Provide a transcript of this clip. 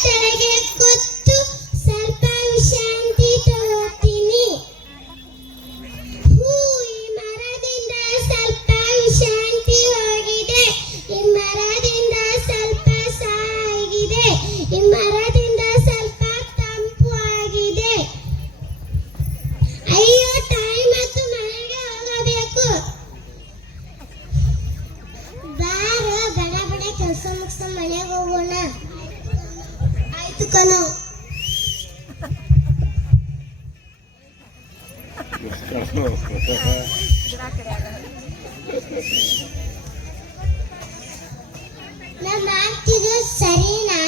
ಕೆಳಗೆ ಕೂತು ಸ್ವಲ್ಪ ವಿಶ್ರಾಂತಿ ತಗೋತೀನಿ. ಈ ಮರದಿಂದ ಸ್ವಲ್ಪ ವಿಶ್ರಾಂತಿ ಹೋಗಿದೆ. ಈ ಮರದಿಂದ ಸ್ವಲ್ಪ ಸಾಗಿದೆ. ಈ ಮರದಿಂದ ಸ್ವಲ್ಪ ತಂಪು ಆಗಿದೆ. ಅಯ್ಯೋ ಟೈಮ್ ಆಯ್ತು, ಮನೆಗೆ ಹೋಗಬೇಕು. ಬಾರೋ ಬಡ ಬಡ ಕೆಲಸ ಮುಗಿಸ್ಕೊಂಡು ಮನೆಗೆ ಹೋಗೋಣ. ಆಯ್ತು ಕಣೋ. ನಾ ಮಾಡ್ತಿದ್ದು ಸರಿನಾ?